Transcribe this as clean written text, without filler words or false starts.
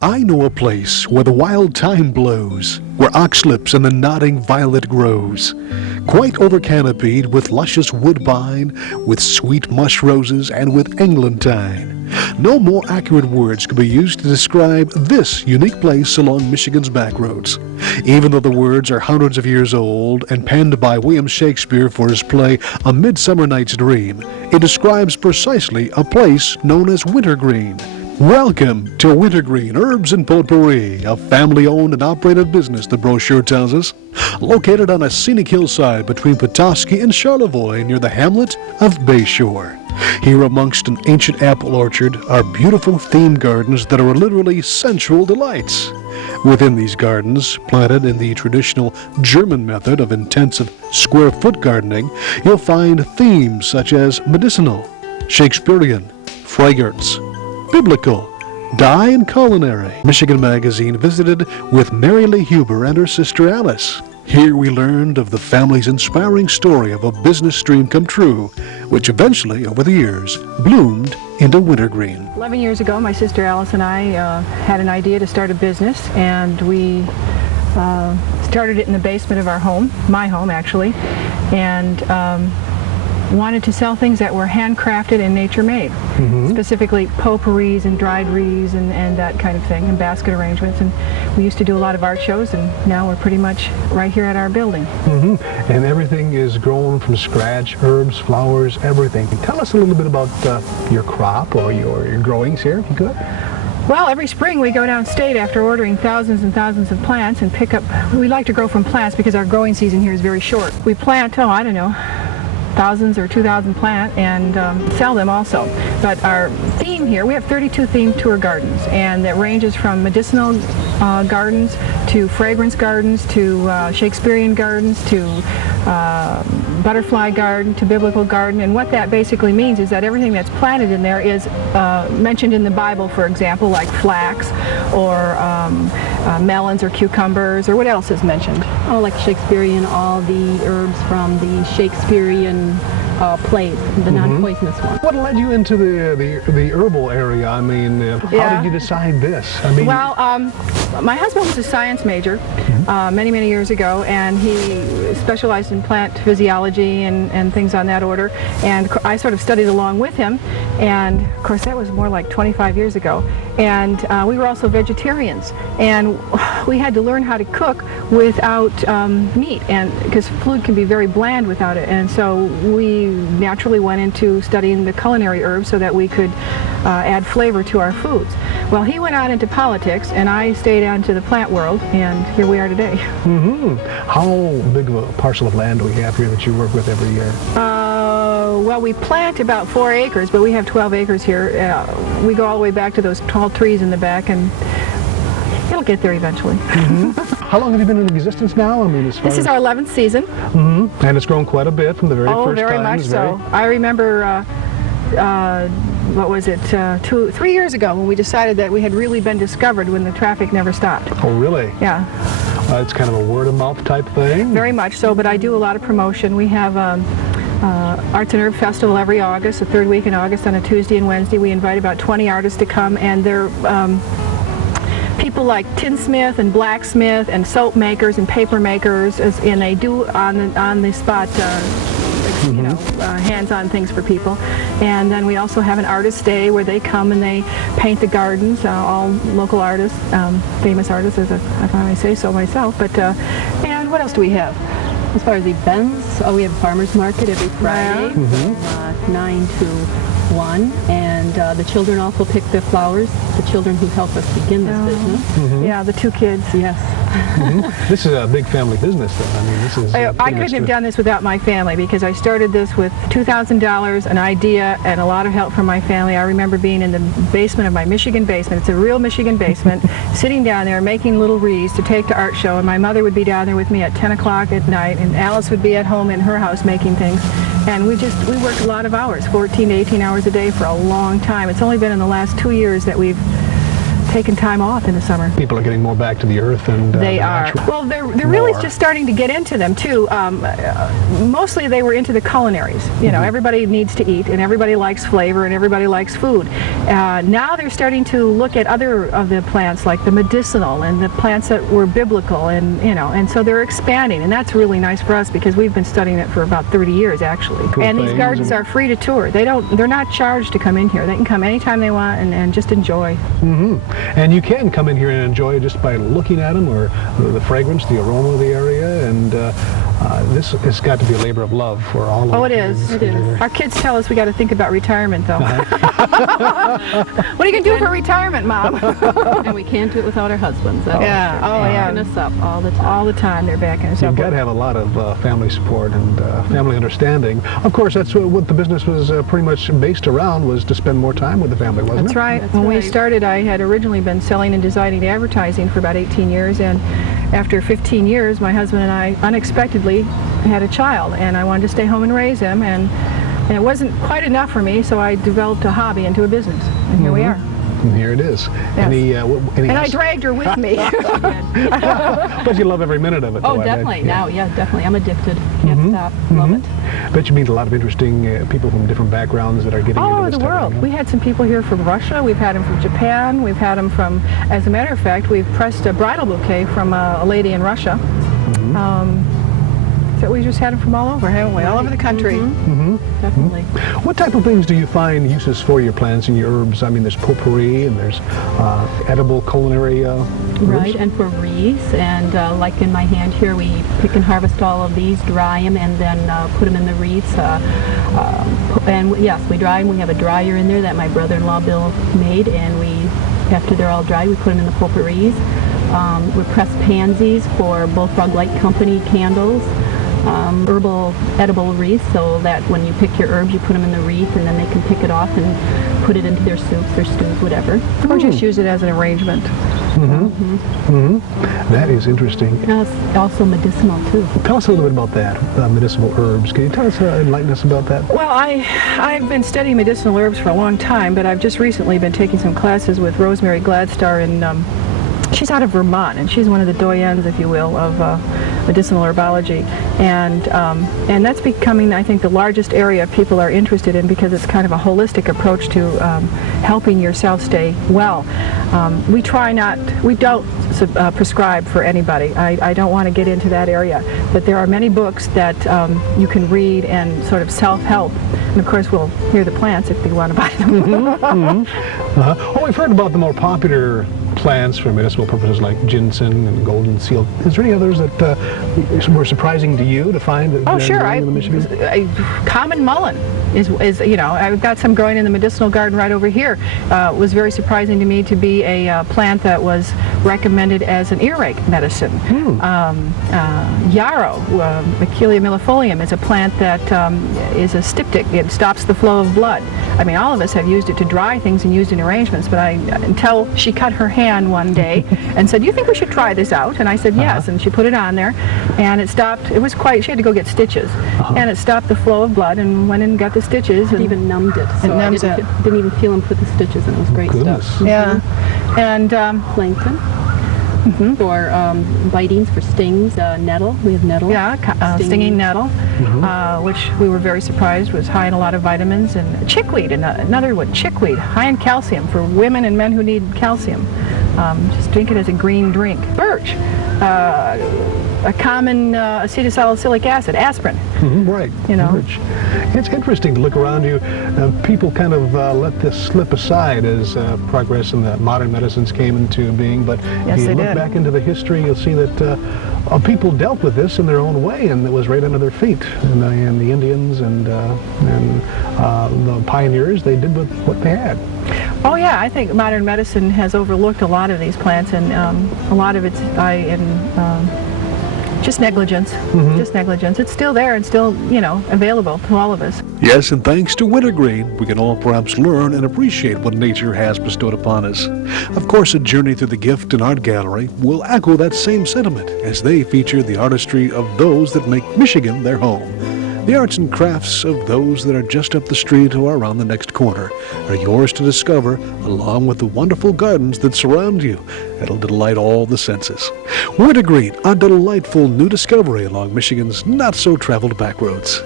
I know a place where the wild thyme blows, where oxlips and the nodding violet grows, quite over-canopied with luscious woodbine, with sweet mush roses, and with eglantine. No more accurate words could be used to describe this unique place along Michigan's backroads. Even though the words are hundreds of years old and penned by William Shakespeare for his play A Midsummer Night's Dream, it describes precisely a place known as Wintergreen. Welcome to Wintergreen Herbs and Potpourri, a family-owned and operated business, the brochure tells us, located on a scenic hillside between Petoskey and Charlevoix near the hamlet of Bayshore. Here amongst an ancient apple orchard are beautiful theme gardens that are literally sensual delights. Within these gardens, planted in the traditional German method of intensive square-foot gardening, you'll find themes such as medicinal, Shakespearean, fragrance, biblical, dye, and culinary. Michigan Magazine visited with Mary Lee Huber and her sister Alice. Here we learned of the family's inspiring story of a business dream come true, which eventually, over the years, bloomed into Wintergreen. 11 years ago, my sister Alice and I had an idea to start a business, and we started it in the basement of our home, my home actually, and wanted to sell things that were handcrafted and nature-made, specifically potpourris and dried wreaths and that kind of thing, and basket arrangements. And we used to do a lot of art shows, and now we're pretty much right here at our building. And everything is grown from scratch, herbs, flowers, everything. Tell us a little bit about your crop or your growings here, if you could. Well, every spring we go downstate after ordering thousands and thousands of plants and pick up. We like to grow from plants because our growing season here is very short. We plant, I don't know, thousands or 2,000 plant and sell them also. But our theme here, we have 32 themed tour gardens, and that ranges from medicinal gardens to fragrance gardens to Shakespearean gardens to butterfly garden to biblical garden. And what that basically means is that everything that's planted in there is mentioned in the Bible, for example, like flax or melons or cucumbers, or what else is mentioned? Oh, like Shakespearean, all the herbs from the Shakespearean plays, the non-poisonous one. What led you into the herbal area? I mean, how did you decide this? I mean, well, my husband was a science major many, many years ago, and he specialized in plant physiology and things on that order, and I sort of studied along with him, and of course that was more like 25 years ago, and we were also vegetarians, and we had to learn how to cook without meat, and because food can be very bland without it, and so we naturally went into studying the culinary herbs so that we could add flavor to our foods. Well, he went out into politics, and I stayed on to the plant world, and here we are today. How big of a parcel of land do we have here that you work with every year? Well, we plant about 4 acres, but we have 12 acres here. We go all the way back to those tall trees in the back, and it'll get there eventually. How long have you been in existence now? I mean, this is our 11th season. And it's grown quite a bit from the very first time. Oh, very much so. I remember, what was it, 3 years ago when we decided that we had really been discovered when the traffic never stopped. Oh, really? Yeah. It's kind of a word-of-mouth type thing? Very much so, but I do a lot of promotion. We have Arts and Herb Festival every August, the third week in August on a Tuesday and Wednesday. We invite about 20 artists to come, and they're people like tinsmith and blacksmith and soap makers and paper makers, and they do on the spot hands-on things for people. And then we also have an artist day where they come and they paint the gardens, all local artists, famous artists, if I may say so myself. But and what else do we have? As far as events, we have a farmer's market every Friday from 9 to 1, and the children also pick the flowers, the children who help us begin this business. Yeah, the 2 kids. Yes. This is a big family business, then. I mean, this is. I couldn't have done this without my family, because I started this with $2,000, an idea, and a lot of help from my family. I remember being in the basement of my Michigan basement. It's a real Michigan basement, sitting down there making little wreaths to take to art show, and my mother would be down there with me at 10 o'clock at night, and Alice would be at home in her house making things. And we worked a lot of hours, 14 to 18 hours a day for a long time. It's only been in the last 2 years that we've taking time off in the summer. People are getting more back to the earth, and They the are. natural Well, they're really more. just starting to get into them too. Mostly they were into the culinaries. You know, everybody needs to eat, and everybody likes flavor, and everybody likes food. Now they're starting to look at other of the plants, like the medicinal and the plants that were biblical, and and so they're expanding, and that's really nice for us because we've been studying it for about 30 years actually. Cool and these things gardens are free to tour. They're not charged to come in here. They can come anytime they want and just enjoy. And you can come in here and enjoy it just by looking at them, or the fragrance, the aroma of the area, and this has got to be a labor of love for all of us. Oh, it is. It is. Our kids tell us we got to think about retirement, though. What are you going to do for retirement, Mom? And we can't do it without our husbands. That's Yeah. Oh, yeah. backing us up all the time. All the time they're backing us You've up. got to have a lot of family support and family understanding. Of course, that's what the business was pretty much based around, was to spend more time with the family, wasn't That's it? right. That's When we right. started, I had originally been selling and designing advertising for about 18 years, and after 15 years, my husband and I unexpectedly had a child, and I wanted to stay home and raise him, and it wasn't quite enough for me, so I developed a hobby into a business, and here we are. And here it is. Any And I dragged her with me. but you love every minute of it. Oh, though, I bet. definitely. Yeah. Now, yeah, definitely. I'm addicted. Can't stop. Love it. I bet you meet a lot of interesting people from different backgrounds that are getting All into over this the type of world. thing. We had some people here from Russia. We've had them from Japan. We've had them from, as a matter of fact, we've pressed a bridal bouquet from a lady in Russia. So we just had them from all over, haven't we? All over the country. Definitely. What type of things do you find uses for your plants and your herbs? I mean, there's potpourri and there's edible culinary herbs. Right, and for wreaths, and like in my hand here, we pick and harvest all of these, dry them, and then put them in the wreaths. And yes, we dry them. We have a dryer in there that my brother-in-law Bill made, and after they're all dry, we put them in the potpourris. We press pansies for both Rug Light Company candles. Herbal edible wreaths, so that when you pick your herbs, you put them in the wreath, and then they can pick it off and put it into their soups, their stews, whatever. Or just use it as an arrangement. That is interesting. And it's also medicinal too. Tell us a little bit about that, medicinal herbs. Can you tell us, enlighten us about that? Well, I've been studying medicinal herbs for a long time, but I've just recently been taking some classes with Rosemary Gladstar, and she's out of Vermont, and she's one of the doyens, if you will, of medicinal herbology, and that's becoming, I think, the largest area people are interested in, because it's kind of a holistic approach to helping yourself stay well. We don't prescribe for anybody. I don't want to get into that area, but there are many books that you can read and sort of self-help, and of course we'll hear the plants if you want to buy them. Oh, we've heard about the more popular plants for medicinal purposes like ginseng and golden seal. Is there any others that were surprising to you to find? Oh, sure. in the Michigan? Common mullein is I've got some growing in the medicinal garden right over here. It was very surprising to me to be a plant that was recommended as an earache medicine. Yarrow, Mechelia millefolium, is a plant that is a styptic. It stops the flow of blood. I mean, all of us have used it to dry things and used in arrangements, but until she cut her hand one day and said, "Do you think we should try this out?" And I said, "Yes." And she put it on there, and it stopped. It was she had to go get stitches, and it stopped the flow of blood, and went in and got the stitches. It And even numbed it, so I numbs didn't even feel him put the stitches in. It was great Goodness. stuff. yeah, and Plankton for bitings, for stings. Nettle, we have nettle. stinging nettle, which we were very surprised was high in a lot of vitamins, and chickweed, another one, chickweed, high in calcium for women and men who need calcium. Just drink it as a green drink. Birch, a common acetylsalicylic acid, aspirin. Right. You know. Birch. It's interesting to look around you. People kind of let this slip aside as progress in the modern medicines came into being, but Yes, if they you look did. back into the history, you'll see that people dealt with this in their own way, and it was right under their feet. And the Indians and the pioneers, they did with what they had. Oh yeah, I think modern medicine has overlooked a lot of these plants, and a lot of it's just negligence. Just negligence. It's still there and still, available to all of us. Yes, and thanks to Wintergreen, we can all perhaps learn and appreciate what nature has bestowed upon us. Of course, a journey through the Gift and Art Gallery will echo that same sentiment as they feature the artistry of those that make Michigan their home. The arts and crafts of those that are just up the street or around the next corner are yours to discover, along with the wonderful gardens that surround you. It'll delight all the senses. Wintergreen, a delightful new discovery along Michigan's not-so-traveled back roads.